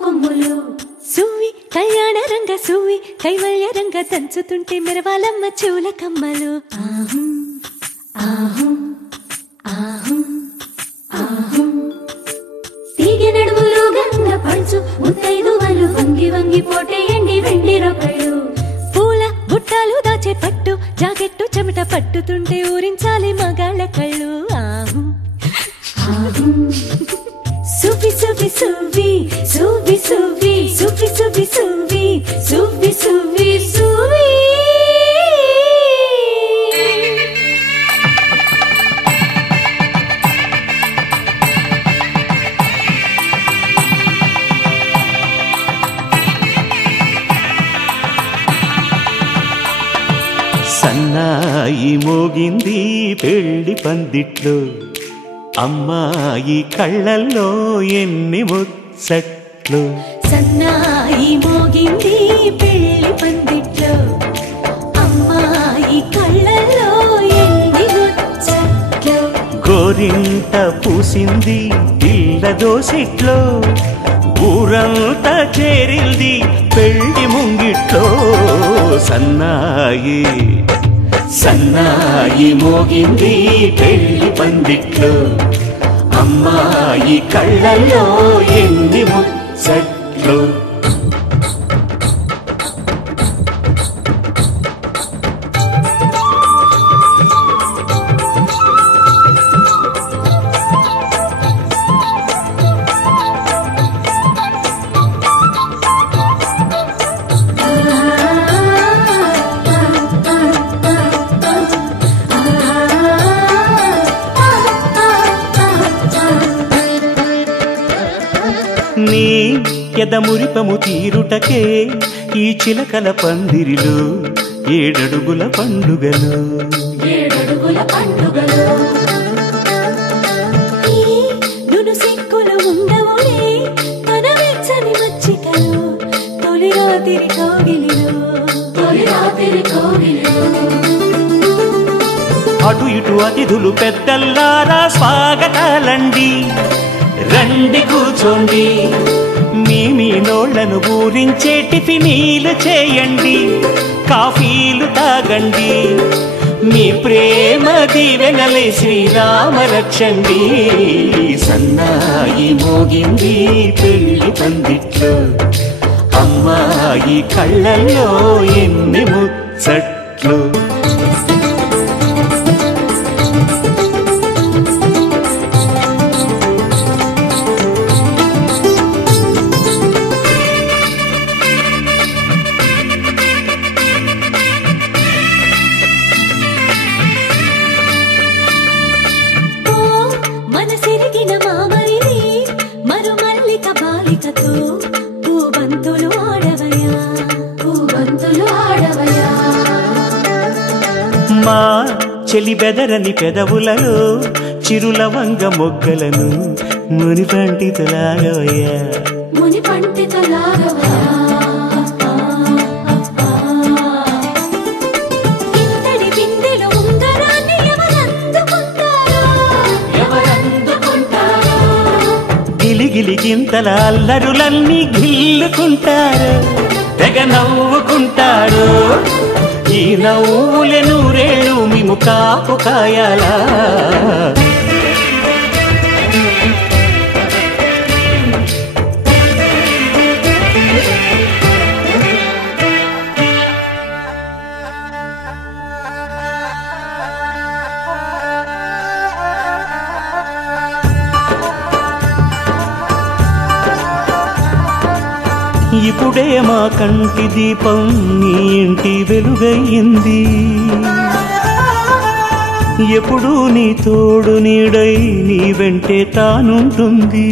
కొమ్ములు సువ్వి కళ్యాణ రంగ సువ్వి కైవల్య రంగ దంచుతుంటే మెరవాలమ్మ చెవుల కమ్మలు ఆహు ఆహు ఆహు ఆహు తీగె నడుములు గంగ పంచు ముత్తైదువలు వంగి వంగి పోటేయండి వెండి రొకళ్ళు పూల బుట్టాలు దాచే పట్టు జాకెట్టు చెమట పట్టుతుంటే ఊరించాలి మగాళ్ళ కళ్ళు ఆహు ఆహు సువ్వి సువ్వి సువ్వి సువ్వి సువ్వి సువ్వి సువ్వి సువ్వి సువ్వి సువ్వి సువ్వి సన్నాయి మోగింది పెళ్లి పందిట్లో అమ్మాయి కళ్ళల్లో ఎన్ని ముచ్చట్లు సన్నాయి మోగింది పెళ్లి పందిట్లో అమ్మాయి కళ్ళల్లో ఎన్ని ముచ్చట్లు గోరింట పూసింది ఇళ్ళ దోసిట్లో ఊరంతా చేరింది పెళ్లి ముంగిట్లో సన్నాయి సన్నాయి మోగింది పెళ్లి పందిట్లో అమ్మాయి కళ్ళల్లో ఎన్ని ముచ్చట్లు నీ ఎదమురిపము తీరుటకే ఈ చిలకల పందిరిలో ఏడడుగుల పండుగలు ఏడడుగుల పండుగలు నును సిక్కులు ఉండవులే తన వెచ్చని మచ్చికలు తొలి రాత్రి కోగిలిలో తొలి రాత్రి కోగిలిలో అటు ఇటు అతిథులు పెద్దల్లారా స్వాగతాలండి రండి కూర్చోండి మీ నోళ్లను ఊరించే టిఫినీలు చేయండి కాఫీలు తాగండి మీ ప్రేమ దీవెనలే శ్రీరామ రక్షండి సన్నాయి మోగింది పెళ్లి పందిట్లో అమ్మాయి కళ్ళల్లో ఎన్ని ముచ్చట్లు మనసిరిగిన మామరిది మరుమల్లిక బాలికతో పూబంతులు ఆడవయా పూబంతులు ఆడవయా మా చెలి బెదరని పెదవులలో చిరులవంగ మొగ్గలను ముని పండితులాగవయ్యా ముని పండితులాగవయా గిలిగింతల అల్లరులన్నీ గిల్లుకుంటారు తెగ నవ్వుకుంటారు ఈ నవ్వులే నూరేళ్ళు మేము కాపు కాయాలా ఇప్పుడే మా కంటి దీపం నీ ఇంటి వెలుగయ్యింది ఎప్పుడు నీ తోడు నీడై నీ వెంటే తానుంటుంది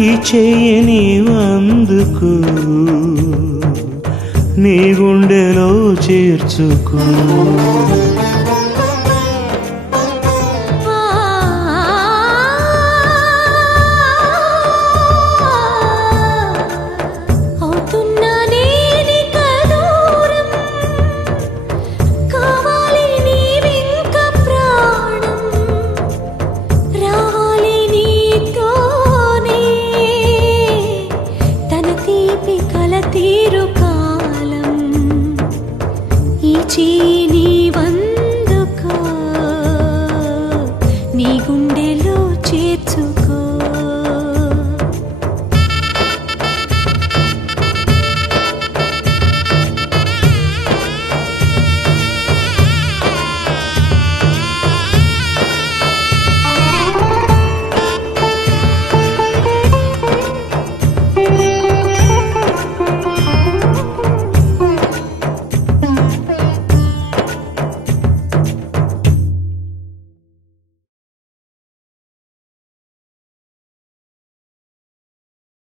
ఈ చేయి నీవందుకు నీ గుండెలో చేర్చుకో వచ్చి